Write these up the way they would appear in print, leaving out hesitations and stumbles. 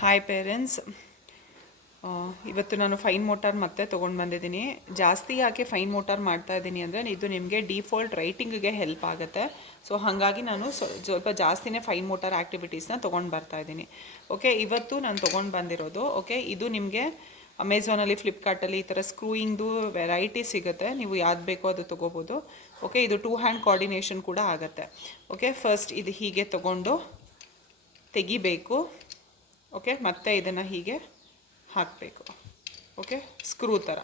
Hi parents, ಇವತ್ತು ನಾನು fine motor ಮತ್ತೆ ತೊಗೊಂಡು ಬಂದಿದ್ದೀನಿ. ಜಾಸ್ತಿ ಯಾಕೆ ಫೈನ್ ಮೋಟಾರ್ ಮಾಡ್ತಾ ಇದ್ದೀನಿ ಅಂದರೆ, ಇದು ನಿಮಗೆ ಡಿಫಾಲ್ಟ್ ರೈಟಿಂಗಿಗೆ ಹೆಲ್ಪ್ ಆಗುತ್ತೆ. ಸೊ ಹಾಗಾಗಿ ನಾನು ಸ್ವಲ್ಪ ಜಾಸ್ತಿನೇ ಫೈನ್ ಮೋಟಾರ್ ಆ್ಯಕ್ಟಿವಿಟೀಸ್ನ ತೊಗೊಂಡು ಬರ್ತಾಯಿದ್ದೀನಿ. ಓಕೆ, ಇವತ್ತು ನಾನು ತೊಗೊಂಡು ಬಂದಿರೋದು, ಓಕೆ, ಇದು ನಿಮಗೆ ಅಮೆಝಾನಲ್ಲಿ, ಫ್ಲಿಪ್ಕಾರ್ಟಲ್ಲಿ ಈ ಥರ ಸ್ಕ್ರೂಯಿಂಗ್ದು ವೆರೈಟಿ ಸಿಗುತ್ತೆ. ನೀವು ಯಾವ್ದು ಬೇಕೋ ಅದು ತೊಗೋಬೋದು. ಓಕೆ, ಇದು 2 ಹ್ಯಾಂಡ್ ಕೋಆರ್ಡಿನೇಷನ್ ಕೂಡ ಆಗುತ್ತೆ. ಓಕೆ, ಫಸ್ಟ್ ಇದು ಹೀಗೆ ತೊಗೊಂಡು ತೆಗಿಬೇಕು. ಓಕೆ, ಮತ್ತೆ ಇದನ್ನು ಹೀಗೆ ಹಾಕಬೇಕು. ಓಕೆ, ಸ್ಕ್ರೂ ಥರ.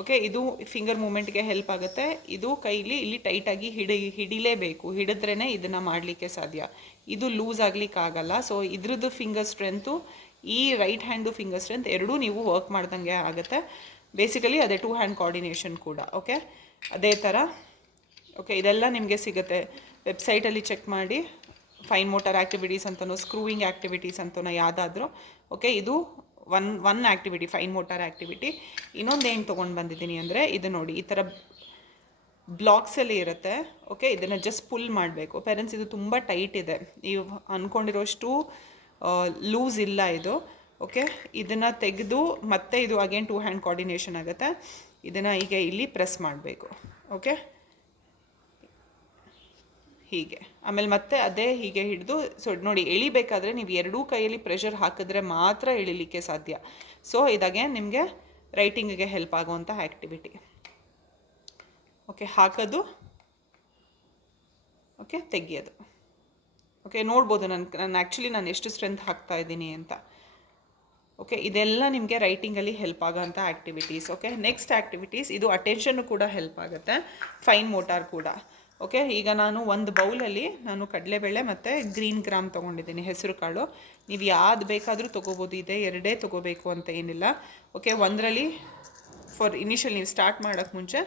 ಓಕೆ, ಇದು ಫಿಂಗರ್ ಮೂಮೆಂಟ್ಗೆ ಹೆಲ್ಪ್ ಆಗುತ್ತೆ. ಇದು ಕೈಲಿ ಇಲ್ಲಿ ಟೈಟಾಗಿ ಹಿಡಿಲೇಬೇಕು. ಹಿಡಿದ್ರೇ ಇದನ್ನು ಮಾಡಲಿಕ್ಕೆ ಸಾಧ್ಯ. ಇದು ಲೂಸ್ ಆಗಲಿಕ್ಕಾಗಲ್ಲ. ಸೊ ಇದ್ರದ್ದು ಫಿಂಗರ್ ಸ್ಟ್ರೆಂತು, ಈ ರೈಟ್ ಹ್ಯಾಂಡು ಫಿಂಗರ್ ಸ್ಟ್ರೆಂತ್ ಎರಡೂ ನೀವು ವರ್ಕ್ ಮಾಡ್ದಂಗೆ ಆಗುತ್ತೆ. ಬೇಸಿಕಲಿ ಅದೇ 2 ಹ್ಯಾಂಡ್ ಕೋಆರ್ಡಿನೇಷನ್ ಕೂಡ. ಓಕೆ, ಅದೇ ಥರ. ಓಕೆ, ಇದೆಲ್ಲ ನಿಮಗೆ ಸಿಗುತ್ತೆ ವೆಬ್ಸೈಟಲ್ಲಿ. ಚೆಕ್ ಮಾಡಿ, ಫೈನ್ ಮೋಟಾರ್ ಆ್ಯಕ್ಟಿವಿಟೀಸ್ ಅಂತನೋ ಸ್ಕ್ರೂಯಿಂಗ್ ಆ್ಯಕ್ಟಿವಿಟೀಸ್ ಅಂತನೋ ಯಾವುದಾದ್ರೂ. ಓಕೆ, ಇದು one activity, fine motor activity. ಇನ್ನೊಂದು ಏನು ತೊಗೊಂಡು ಬಂದಿದ್ದೀನಿ ಅಂದರೆ, ಇದು ನೋಡಿ, ಈ ಥರ ಬ್ಲಾಕ್ಸಲ್ಲಿ ಇರುತ್ತೆ. ಓಕೆ, ಇದನ್ನು ಜಸ್ಟ್ ಪುಲ್ ಮಾಡಬೇಕು. ಪೇರೆಂಟ್ಸ್, ಇದು ತುಂಬ ಟೈಟ್ ಇದೆ, ನೀವು ಅಂದ್ಕೊಂಡಿರೋಷ್ಟು ಲೂಸ್ ಇಲ್ಲ ಇದು. ಓಕೆ, ಇದನ್ನು ತೆಗೆದು ಮತ್ತೆ ಇದು ಅಗೇನ್ 2 ಹ್ಯಾಂಡ್ ಕೋಆರ್ಡಿನೇಷನ್ ಆಗುತ್ತೆ. ಇದನ್ನು ಈಗ ಇಲ್ಲಿ ಪ್ರೆಸ್ ಮಾಡಬೇಕು. ಓಕೆ, ಹೀಗೆ. ಆಮೇಲೆ ಮತ್ತೆ ಅದೇ ಹೀಗೆ ಹಿಡಿದು, ಸೊ ನೋಡಿ, ಎಳಿಬೇಕಾದ್ರೆ ನೀವು ಎರಡೂ ಕೈಯಲ್ಲಿ ಪ್ರೆಷರ್ ಹಾಕಿದ್ರೆ ಮಾತ್ರ ಎಳಿಲಿಕ್ಕೆ ಸಾಧ್ಯ. ಸೊ ಇದಾಗೆ ನಿಮಗೆ ರೈಟಿಂಗಿಗೆ ಹೆಲ್ಪ್ ಆಗುವಂಥ ಆ್ಯಕ್ಟಿವಿಟಿ. ಓಕೆ, ಹಾಕೋದು, ಓಕೆ, ತೆಗಿಯೋದು. ಓಕೆ, ನೋಡ್ಬೋದು ನಾನು ಆ್ಯಕ್ಚುಲಿ ಎಷ್ಟು ಸ್ಟ್ರೆಂತ್ ಹಾಕ್ತಾ ಇದ್ದೀನಿ ಅಂತ. ಓಕೆ, ಇದೆಲ್ಲ ನಿಮಗೆ ರೈಟಿಂಗಲ್ಲಿ ಹೆಲ್ಪ್ ಆಗೋವಂಥ ಆ್ಯಕ್ಟಿವಿಟೀಸ್. ಓಕೆ, ನೆಕ್ಸ್ಟ್ ಆ್ಯಕ್ಟಿವಿಟೀಸ್, ಇದು ಅಟೆನ್ಷನ್ನು ಕೂಡ ಹೆಲ್ಪ್ ಆಗುತ್ತೆ, ಫೈನ್ ಮೋಟಾರ್ ಕೂಡ. ಓಕೆ, ಈಗ ನಾನು ಒಂದು ಬೌಲಲ್ಲಿ ನಾನು ಕಡಲೆಬೇಳೆ ಮತ್ತು ಗ್ರೀನ್ ಗ್ರಾಮ್ ತೊಗೊಂಡಿದ್ದೀನಿ, ಹೆಸರು ಕಾಳು. ನೀವು ಯಾವ್ದು ಬೇಕಾದರೂ ತೊಗೋಬೋದು, ಇದೆ ಎರಡೇ ತೊಗೋಬೇಕು ಅಂತ ಏನಿಲ್ಲ. ಓಕೆ, ಒಂದರಲ್ಲಿ ಇನಿಷಿಯಲ್ ನೀವು ಸ್ಟಾರ್ಟ್ ಮಾಡೋಕ್ಕೆ ಮುಂಚೆ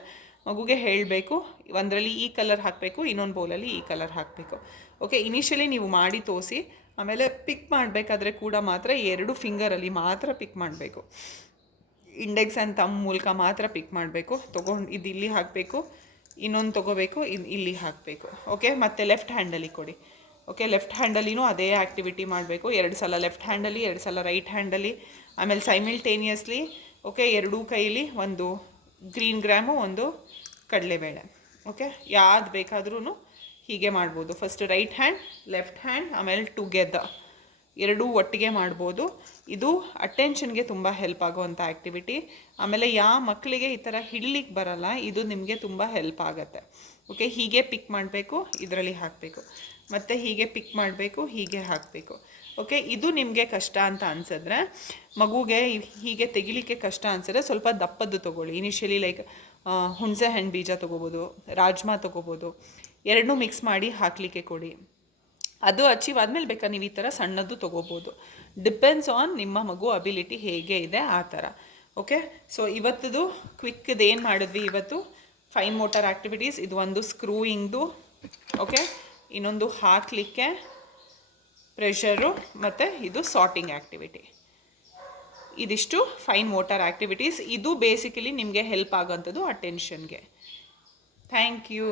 ಮಗುಗೆ ಹೇಳಬೇಕು, ಒಂದರಲ್ಲಿ ಈ ಕಲರ್ ಹಾಕಬೇಕು, ಇನ್ನೊಂದು ಬೌಲಲ್ಲಿ ಈ ಕಲರ್ ಹಾಕಬೇಕು. ಓಕೆ, ಇನಿಷಿಯಲಿ ನೀವು ಮಾಡಿ ತೋರಿಸಿ. ಆಮೇಲೆ ಪಿಕ್ ಮಾಡಬೇಕಾದ್ರೆ ಕೂಡ ಮಾತ್ರ 2 ಫಿಂಗರಲ್ಲಿ ಮಾತ್ರ ಪಿಕ್ ಮಾಡಬೇಕು. ಇಂಡೆಕ್ಸ್ ಆ್ಯಂಡ್ ಥಂಬ್ ಮೂಲಕ ಮಾತ್ರ ಪಿಕ್ ಮಾಡಬೇಕು. ತೊಗೊಂಡು ಇದು ಇಲ್ಲಿ ಹಾಕಬೇಕು, ಇನ್ನೊಂದು ತೊಗೋಬೇಕು, ಇಲ್ಲಿ ಹಾಕಬೇಕು. ಓಕೆ, ಮತ್ತು ಲೆಫ್ಟ್ ಹ್ಯಾಂಡಲ್ಲಿ ಕೊಡಿ. ಓಕೆ, ಲೆಫ್ಟ್ ಹ್ಯಾಂಡಲ್ಲಿನೂ ಅದೇ ಆ್ಯಕ್ಟಿವಿಟಿ ಮಾಡಬೇಕು. 2 ಸಲ ಲೆಫ್ಟ್ ಹ್ಯಾಂಡಲ್ಲಿ, 2 ಸಲ ರೈಟ್ ಹ್ಯಾಂಡಲ್ಲಿ. ಆಮೇಲೆ ಸೈಮಿಲ್ಟೇನಿಯಸ್ಲಿ, ಓಕೆ, ಎರಡೂ ಕೈಲಿ ಒಂದು ಗ್ರೀನ್ ಗ್ರಾಮು, ಒಂದು ಕಡಲೆಬೇಳೆ. ಓಕೆ, ಯಾವ್ದು ಬೇಕಾದ್ರೂ ಹೀಗೆ ಮಾಡ್ಬೋದು. First right hand, left hand, ಆಮೇಲೆ ಟುಗೆದರ್ ಎರಡೂ ಒಟ್ಟಿಗೆ ಮಾಡ್ಬೋದು. ಇದು ಅಟೆನ್ಷನ್ಗೆ ತುಂಬ ಹೆಲ್ಪ್ ಆಗುವಂಥ ಆ್ಯಕ್ಟಿವಿಟಿ. ಆಮೇಲೆ ಯಾವ ಮಕ್ಕಳಿಗೆ ಈ ಥರ ಹಿಡ್ಲಿಕ್ಕೆ ಬರಲ್ಲ, ಇದು ನಿಮಗೆ ತುಂಬ ಹೆಲ್ಪ್ ಆಗುತ್ತೆ. ಓಕೆ, ಹೀಗೆ ಪಿಕ್ ಮಾಡಬೇಕು, ಇದರಲ್ಲಿ ಹಾಕಬೇಕು, ಮತ್ತು ಹೀಗೆ ಪಿಕ್ ಮಾಡಬೇಕು, ಹೀಗೆ ಹಾಕಬೇಕು. ಓಕೆ, ಇದು ನಿಮಗೆ ಕಷ್ಟ ಅಂತ ಅನಿಸಿದ್ರೆ, ಮಗುಗೆ ಹೀಗೆ ತೆಗಿಲಿಕ್ಕೆ ಕಷ್ಟ ಅನಿಸಿದ್ರೆ ಸ್ವಲ್ಪ ದಪ್ಪದ್ದು ತೊಗೊಳ್ಳಿ. ಇನಿಷಿಯಲಿ ಲೈಕ್ ಹುಣಸೆ ಹಣ್ಣು ಬೀಜ ತೊಗೋಬೋದು, ರಾಜ್ಮಾ ತೊಗೋಬೋದು. ಎರಡನ್ನೂ ಮಿಕ್ಸ್ ಮಾಡಿ ಹಾಕಲಿಕ್ಕೆ ಕೊಡಿ. ಅದು ಅಚೀವ್ ಆದಮೇಲೆ ಬೇಕಾದ್ರೆ ನೀವು ಈ ಥರ ಸಣ್ಣದ್ದು ತೊಗೋಬೋದು. ಡಿಪೆಂಡ್ಸ್ ಆನ್ ನಿಮ್ಮ ಮಗು ಅಬಿಲಿಟಿ ಹೇಗೆ ಇದೆ ಆ ಥರ. ಓಕೆ, ಸೊ ಇವತ್ತದು ಕ್ವಿಕ್ದು ಏನು ಮಾಡಿದ್ವಿ ಇವತ್ತು, ಫೈನ್ ಮೋಟಾರ್ ಆ್ಯಕ್ಟಿವಿಟೀಸ್. ಇದು ಒಂದು ಸ್ಕ್ರೂಯಿಂಗ್ದು, ಓಕೆ, ಇನ್ನೊಂದು ಹಾಕಲಿಕ್ಕೆ ಪ್ರೆಷರು, ಮತ್ತು ಇದು ಸಾರ್ಟಿಂಗ್ ಆ್ಯಕ್ಟಿವಿಟಿ. ಇದಿಷ್ಟು ಫೈನ್ ಮೋಟಾರ್ ಆ್ಯಕ್ಟಿವಿಟೀಸ್. ಇದು ಬೇಸಿಕಲಿ ನಿಮಗೆ ಹೆಲ್ಪ್ ಆಗೋಂಥದ್ದು ಅಟೆನ್ಷನ್ಗೆ. Thank you.